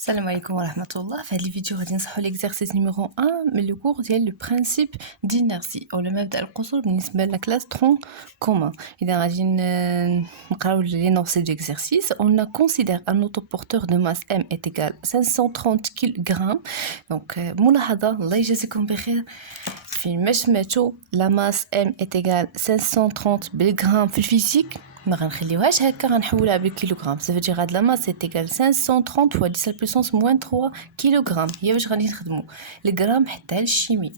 Salam alaikum wa rahmatullah. Dans cette vidéo, on va l'exercice numéro 1, mais le cours c'est le principe d'inertie. Ou le même dans le cours, بالنسبة la classe tronc commun. إذا غادي نقراو l'énoncé d'exercice, on a considéré un autoporteur de masse M est égal à 530 kg. Donc, ملاحظة الله يجازيكم بخير. فيما سمعتو la masse M est égale 530 بالغرام في الفيزيك ما غنخليوهاش هكا غنحولها بالكيلوغرام ça veut dire هاد la masse est égale 530 fois 10 à la puissance moins 3 كيلوغرام هي باش غادي نخدمو الغرام حتى الشيمي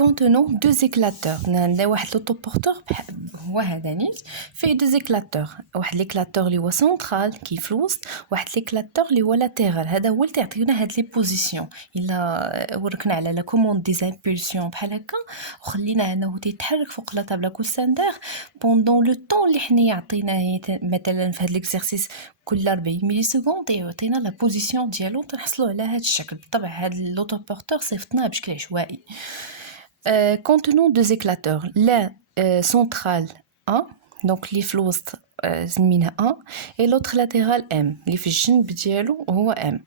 contenant deux éclateurs. عندنا واحد l'autoporteur هو هذا نيت فيه deux éclateurs. واحد l'éclateur اللي هو سنترال كيف الوسط واحد l'éclateur اللي هو لاتيرال هذا هو اللي تعطينا هاد لي بوزيسيون الا وركنا على لا كوموند دي امبولسيون بحال هكا وخليناه انه يتحرك فوق لا طابله كوساندير بوندون لو طون اللي حنا عطيناه مثلا في هاد ليكزارسيس كل 40 ملي سكوند يعطينا لا بوزيسيون ديالو تنحصلوا على هاد الشكل. بالطبع هاد لوطوبورتور صيفطناه بشكل عشوائي. Contenant deux éclateurs, l'un central A, donc اللي في الوسط سميناه A, et l'autre latéral M, اللي في الجنب ديالو هو M.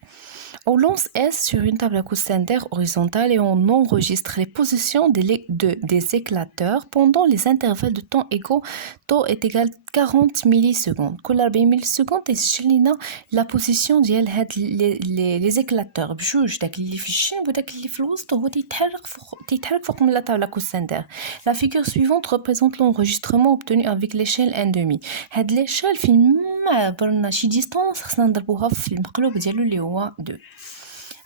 On lance S sur une table à coussin horizontale et on enregistre les positions des éclateurs pendant les intervalles de temps égaux. Temps est égal à 40 millisecondes. كل 40 millisecondes يسجل لنا la position ديال هاد les éclateurs بجوج داك اللي في الجنب وداك اللي في الوسط هو تيتحرك فوق من la table à coussin d'air. La figure suivante représente l'enregistrement obtenu avec l'échelle 1/2. هاد l'échelle فين ما عبرنا شي distance خصنا نضربوها في المقلوب ديالو اللي هو 2.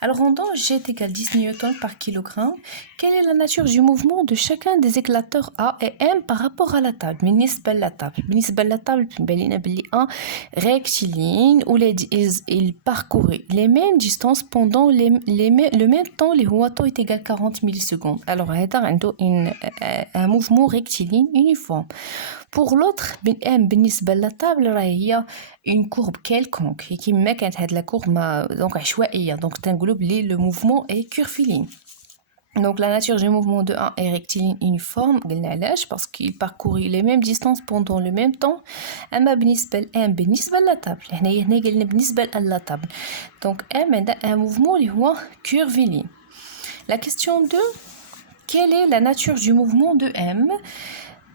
Alors, en temps G est égal à 10 newtons par kilogramme. Quelle est la nature du mouvement de chacun des éclateurs A et M par rapport à la table? بالنسبة للتable بين بلي A rectiligne où il parcourait les mêmes distances pendant le même temps اللي هو temps est égal à 40 millisecondes. Alors, هذا عنده un mouvement rectiligne uniforme. Pour l'autre M بالنسبة للتable راهي une courbe quelconque كيما كانت هاد la courbe donc عشوائية donc تنقولوا بلي le mouvement est curviligne. Donc la nature du mouvement de 1 est rectiligne uniforme قلنا علاش parce qu'il parcourit les mêmes distances pendant le même temps. اما بالنسبة ل M بالنسبة للتable حنايا هنا قلنا بالنسبة للتable donc M عندها un mouvement اللي هو curviligne. La question 2, quelle est la nature du mouvement de M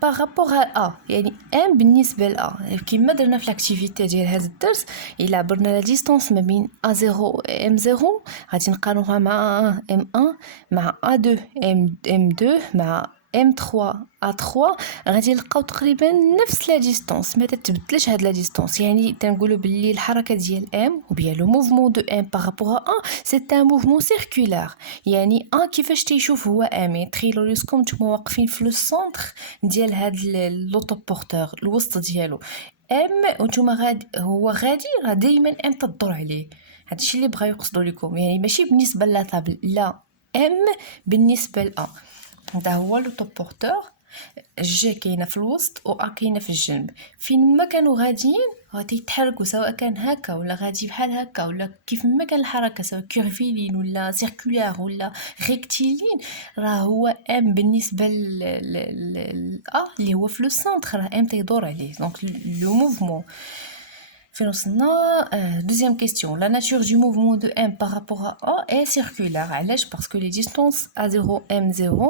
par rapport à A يعني M بالنسبة ل A كيما درنا في l'activité ديال هذا الدرس إلا عبرنا لا ديستانس ما بين A0 و M0 غادي نقارنوها مع M1 مع A2 M2 مع M3 A3 غادي نلقاو تقريبا نفس لا ديستانس ما تتبدلش هاد لا ديستانس يعني تنقولوا باللي الحركه ديال M ou bien le mouvement de M par rapport à A c'est un mouvement circulaire يعني A كيفاش تيشوف هو M تخيلوا لكم نتوما واقفين في لو سونتر ديال هاد لوطوبورتور الوسط ديالو M وانتوما هو غادي راه دائما M تدور عليه هادشي اللي بغا يقصدوا لكم يعني ماشي بالنسبه لا طابل لا M بالنسبه ل A هذا هو لوطوبورتور جي كاينه في الوسط و ا كاينه في الجنب فين ما كانوا غاديين غادي يتحركوا سواء كان هكا ولا غادي بحال هكا ولا كيف ما كان الحركه سواء كيرفيلين ولا سيركولير ولا ريكتيلين راه هو ام بالنسبه ل ا اللي هو في لو سنتر راه ام تيدور عليه دونك لو موفمون. Deuxième question. La nature du mouvement de M par rapport à A est circulaire. Parce que les distances A0, M0,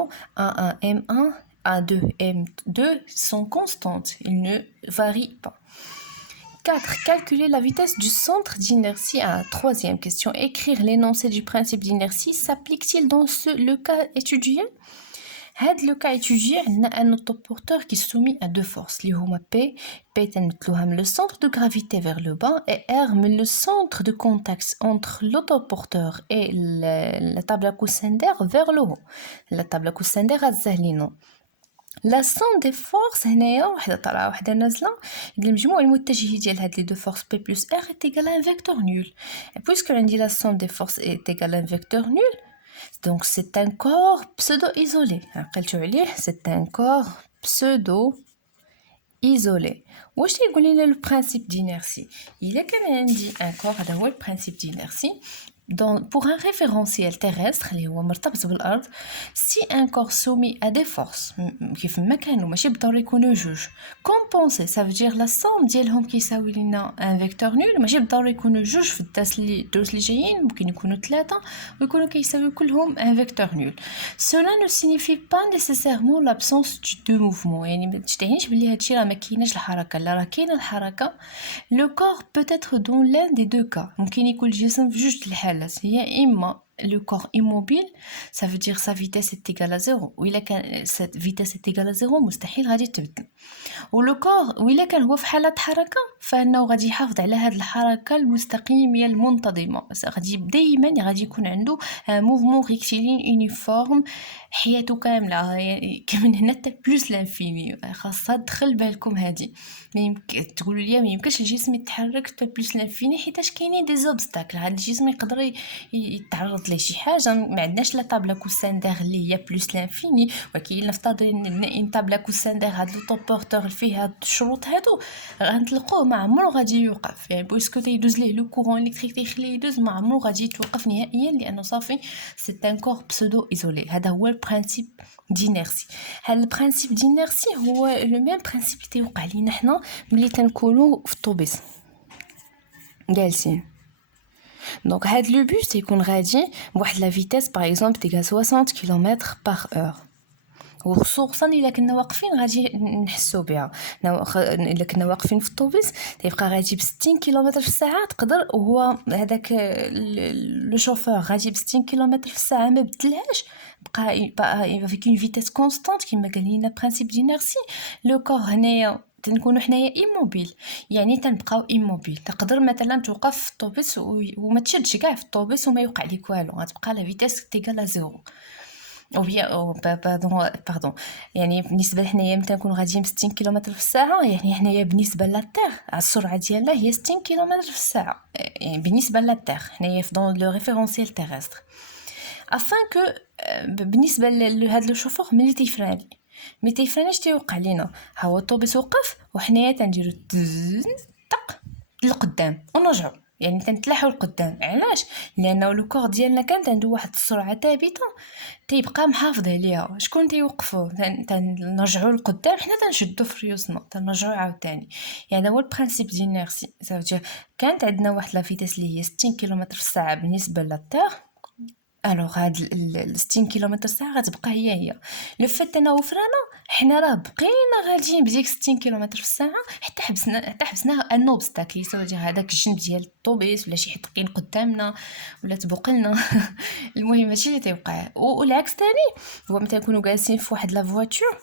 A1, M1, A2, M2 sont constantes. Ils ne varient pas. 4. Calculer la vitesse du centre d'inertie. Troisième question. Écrire l'énoncé du principe d'inertie s'applique-t-il dans le cas étudié? هاد لو كا étudié عندنا un autoporteur qui est soumis à deux forces اللي هما P تنمثلوها من le centre de gravité vers le bas et R من le centre de contact entre l'autoporteur et la table à coussin d'air vers le haut. La table à coussin d'air غتسهلينو la somme des forces هنايا وحده طالعه وحده نازله المجموع المتجهي ديال هاد لي دو فورس P plus R est égal à un vecteur nul. Et puisque عندي la somme des forces est égal à un vecteur nul donc c'est un corps pseudo-isolé. C'est un corps pseudo-isolé. واش يقول لنا le principe d'inertie؟ إلا كان عندي un corps هذا هو le principe d'inertie Pour un référentiel terrestre, اللي هو مرتبط بالأرض, si un corps soumis à des forces, كيف ما كانوا ماشي بالضرورة يكونوا جوج, compensé, ça veut dire la somme ديالهم كيساوي لنا un vecteur nul, ماشي بالضرورة يكونوا جوج في الدروس اللي جايين, ممكن يكونوا ثلاثة ويكونوا كيساويو كلهم un vecteur nul. Cela ne signifie pas nécessairement l'absence de mouvement, يعني ما تشتهينش بلي هادشي راه ما كايناش الحركة, لا راه كاينة الحركة. Le corps peut être dans l'un des deux cas, ممكن يكون الجسم في جوج الحالات, هي إما le corps immobile, ça veut dire sa vitesse est égale à 0, وإلا كان cette vitesse est égale à 0 مستحيل غادي تبدل. ولو كور وإلا كان هو في حالة حركة فإنه غادي يحافظ على هذه الحركة المستقيمة المنتظمة, غادي دائما غادي يكون عنده موفمون ريكتيلين يونيفورم حياته كاملة, يعني من هنا حتى بلوس لانفيني, خاصها تدخل بالكم هذه. ما يمكن تقولوا لي ما يمكنش الجسم يتحرك حتى بلوس لانفيني حيتاش كاينين دي زوبستاكل, هذا الجسم يقدر يتعرض لشي حاجه. ما عندناش لا طابله كوساندير اللي هي بلوس لانفيني, ولكن نفترض ان طابله كوساندير هاد لو طوبورتور فيه هاد الشروط هادو غنطلقوه ما عمرو غادي يوقف, يعني بويسكو تيدوز ليه لو كورون الكتريك تيخليه يدوز ما عمرو غادي يتوقف نهائيا, لانه صافي سي ان كور بسودو ايزولي. هذا هو البرانسيب دينيرسي. هاد البرانسيب دينيرسي هو لو ميم برانسيب اللي تيوقع لينا حنا ملي تنكونوا في الطوبيس جالسين. دونك هاد لو بوس تيكون غادي بواحد لا فيتيس باغ اكزومبل تيغال 60 كيلومتر باغ اور, وخصوصا الا كنا واقفين غادي نحسوا بها. الا كنا واقفين في الطوبيس تيبقى غادي ب 60 كيلومتر في الساعه, تقدر وهو هذاك لو شوفور غادي ب 60 كيلومتر في الساعه ما بدلهاش, بقى فيك اون فيتيس كونستانت كما قال لنا برانسيب دينيرسي. لو كور هنايا تنكونوا حنايا ايموبيل, يعني تنبقاو ايموبيل. تقدر مثلا توقف في الطوبيس وما تشدش كاع في الطوبيس وما يوقع لك والو, غتبقى لا فيتيس تيغال زيرو. او بيان باردون, يعني بالنسبه لحنايا متى نكونوا غاديين ب 60 كيلومتر في الساعه, يعني حنايا بالنسبه للتير السرعه ديالنا هي 60 كيلومتر في الساعه, يعني بالنسبه للتير حنايا في دون لو ريفيرونسيال تيرستر. افان كو بالنسبه لهذا لو شوفور ملي تيفراني مي تيفرانيش تيوقع لينا, ها هو الطوبيس وقف وحنايا تنديرو طق للقدام ونرجعو, يعني تنتلاحوا لقدام. علاش؟ لانه لو كور ديالنا كانت عنده واحد السرعه ثابته تيبقى محافظ عليها. شكون تيوقفوا؟ تنرجعوا لقدام, حنا تنشدوا في ريوسنا تنرجعوا عاوتاني. يعني هو البرانسيب دينيرسي, صافي كانت عندنا واحد لا فيتيس اللي هي 60 كيلومتر في الساعه بالنسبه للتير, الوغ هاد 60 كيلومتر ساعه غتبقى هي لو فات انه فرانا حنا راه بقينا غاديين بديك 60 كيلومتر في الساعه حتى حبسنا ان اوبستاكل يساوي هذاك الجنب ديال الطوبيس ولا شي حد كاين قدامنا ولا تبوق لنا. المهم هادشي اللي تيوقع. والعكس تاني هو متى نكونوا جالسين في واحد لا فواتور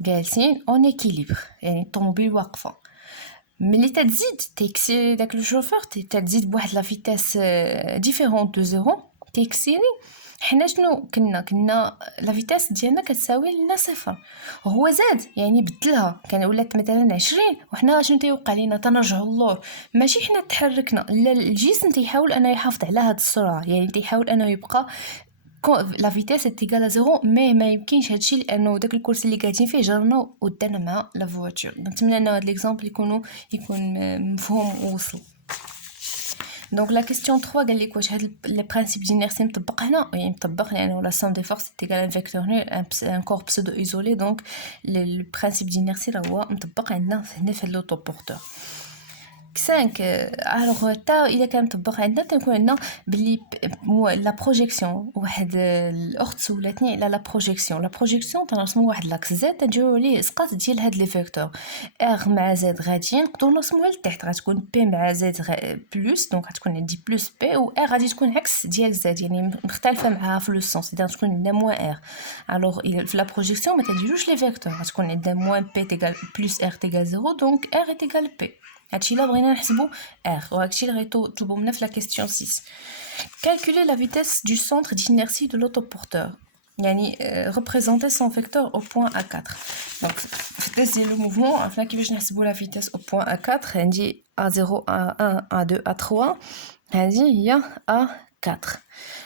جالسين اون اكيليبر, يعني الطوموبيل واقفه, ملي تزيد تيكسي داك لو شوفور تزيد بواحد لا فيتاس ديفيرونت دو زيرو تيكسيري, حنا شنو كنا لا فيتاس ديالنا كتساوي لنا صفر, وهو زاد يعني بدلها كان ولات مثلا 20, وحنا شنو تيوقع لينا تنرجعوا اللور. ماشي حنا تحركنا, لا الجسم تيحاول انه يحافظ على هاد السرعه, يعني تيحاول انه يبقى لا فيتاس تيغال زيرو, مي ما يمكنش هادشي لانه داك الكرسي اللي قاعدين فيه جرنا ودانا مع لا فواتور. نتمنى ان هاد ليكزامبل يكون مفهوم ووصل. دونك لا كيسيون 3 قال لك واش هاد لي برانسيب دينيرسي مطبق هنا, يعني مطبق لانه لا سوم دي فورس تيغال ان فيكتور نول ان كور بسودو ايزولي. دونك لو برانسيب دينيرسي راه هو مطبق عندنا هنا في لو طوبورتور 5. الوغ تا الا كان مطبق عندنا تنكون عندنا بلي لا بروجيكسيون. واحد الاخت سولاتني على لا بروجيكسيون تنرسموا واحد لاكس زد تنديروا عليه اسقاط ديال هاد لي فيكتور ار مع زد غاديين نقدروا نرسموها لتحت, غتكون بي مع زد بلس, دونك غتكون عندي بلس بي, و ار غادي تكون عكس ديال زد يعني مختلفه معها في لو سونس, اذا تكون عندنا موان ار. الوغ في لا بروجيكسيون ما تديروش لي فيكتور, غتكون عندنا موان بي تيغال بلس ار تيغال 0, دونك ار تيغال بي. هادشي لا بغينا نحسبوا ار, وهادشي اللي غيطلبوا منا في لا كيسيون 6. calculer la vitesse du centre d'inertie de l'autoporteur, يعني représenter son vecteur au point A4. donc vitesse ديال le mouvement عرفنا كيفاش نحسبوا la vitesse au point A4. عندي A0 A1 A2 A3, هذه هي A4.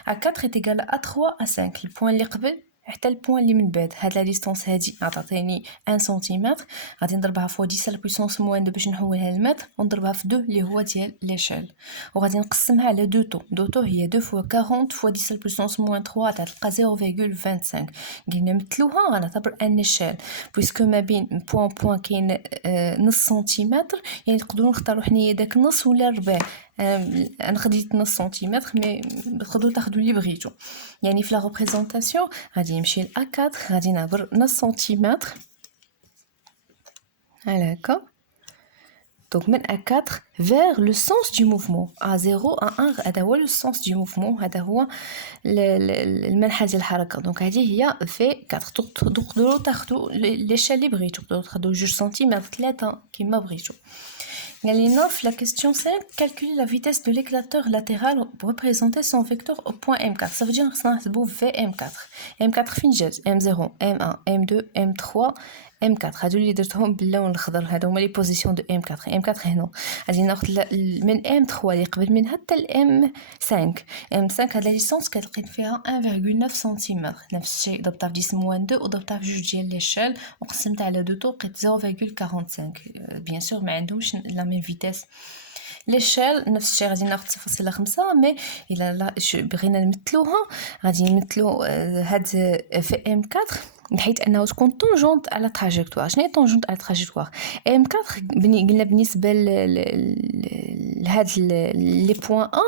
A4 est égal à A3 A5, le point اللي قبل حتى البوان اللي من بعد هاد لا ديستونس هادي عطاتيني 1 سنتيمتر غادي نضربها فوا 10 لا بويسونس موان 2 باش نحولها للمتر ونضربها في 2 اللي هو ديال ليشيل وغادي نقسمها على دو طو هي 2 فوا 40 فوا 10 لا بويسونس موان 3 غتلقى 0.25 قلنا نمثلوها غنعتبر ان ايشيل بويسكو ما بين بوان كاين نص سنتيمتر يعني نقدروا نختاروا حنايا داك النص ولا الربع انا خديت نص سنتيمتر مي تقدروا تاخذوا اللي بغيتو يعني في لا ريبريزونطاسيون غادي نمشي ل A4 غادي نعبر نص سنتيمتر على هكا دونك من A4 vers le sens du mouvement A0 A1 هذا هو لو sens du mouvement هذا هو المنحى ديال الحركه دونك هذه هي في 4 تقدروا تاخذوا ليشيل اللي بغيتو تقدروا تاخذوا 2 سنتيمتر 3 كيما بغيتو. La question 5, calculer la vitesse de l'éclateur latéral pour représenter son vecteur au point M4. Ça veut dire que c'est VM4. M4 فين جات M0, M1, M2, M3, M4. هادو اللي درتهم باللون الخضر هادو هما لي بوزيسيون دو M4. M4 هنا غادي ناخذ من M3 اللي قبل منها حتى ل M5. M5 هاد لا ديستونس كتلقيت فيها 1.9 سنتيمتر. نفس الشيء ضربتها في 10 موان 2 وضربتها في جوج ديال ليشيل وقسمتها على دو طو لقيت 0.45. بيان سور ما عندهمش لا ميم فيتاس. ليشيل نفس الشيء غادي ناخذ 0.5 مي الا بغينا نمثلوها غادي نمثلو هاد في M4 بحيث انه تكون طونجونت على تراجيكتوار. شنو هي طونجونت على تراجيكتوار؟ M4 قلنا بالنسبه لهاد لي بوين A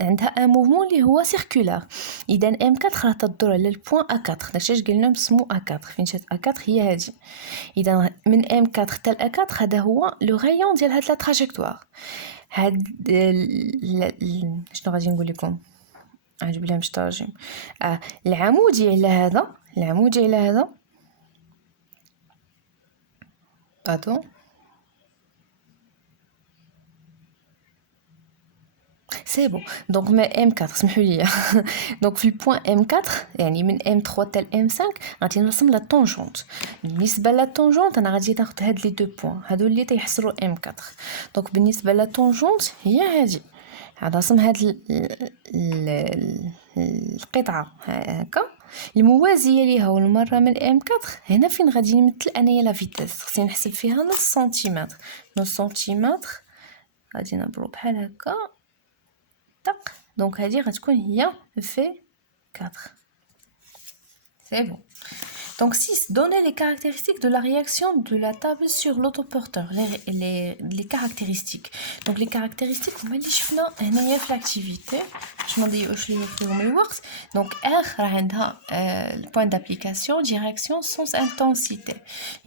عندها ان موفمون اللي هو سيركولار. اذا M4 راه تدور على البوين A4 داكشي قلنا نسمو A4 فين جات A4 هي هذه. اذا من M4 حتى ل A4 هذا هو لو غايون ديال هاد لا تراجيكتوار. هاد شنو غادي نقول لكم عجب بلا مش ترجم العمودي على هذا اتو سي بون دونك ما M4 سمحوا لي دونك في البوين M4 يعني من M3 حتى ل M5 غادي نرسم لا طونجونت. بالنسبه لا طونجونت انا غادي ناخذ هاد لي دو بوين هادو اللي تيحصروا M4 دونك بالنسبه لا طونجونت هي هذه غادي نرسم هاد القطعه هكا الموازيه ليها والمره من M4 هنا فين غادي نمثل انايا لا فيتاس خصني نحسب فيها نص سنتيمتر غادي نبرو بحال هكا طق دونك هذه غتكون هي في 4 c'est bon. Donc 6. Donner les caractéristiques de la réaction de la table sur l'autoporteur. Les caractéristiques. Donc les caractéristiques, on va les شفنا هنايا في l'activité. Je m'en dis فيهم الوقت. Donc R عندها le point d'application, direction, sens, intensité.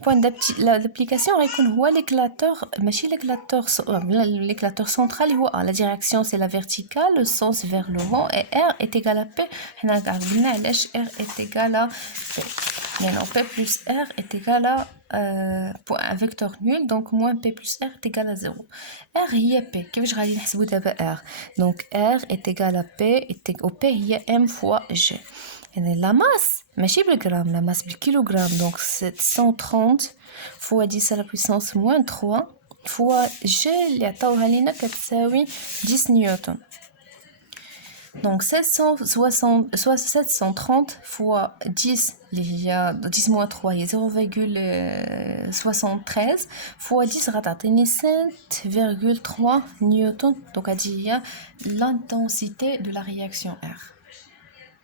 Point d'application غيكون هو l'éclateur, ماشي l'éclateur central هو la direction c'est la verticale, le sens vers le vent et R est égal à P. حنا قلنا علاش R est égal à P. يعني P plus R est égal à un vecteur nul, donc moins P plus R est égal à 0. R هي P. كيفاش غادي نحسبو دابا R؟ Donc R est égal à P و P هي M fois G. يعني la masse ماشي بالغرام la masse بالكيلوغرام donc 730 fois 10 à la puissance moins 3 fois G اللي عطاوها لينا كتساوي 10 نيوتن. Donc 730 fois 10 10 moins 3 هي 0.73 fois 10 غتعطيني 5.3 نيوتن. Donc هذه هي l'intensité de la réaction R.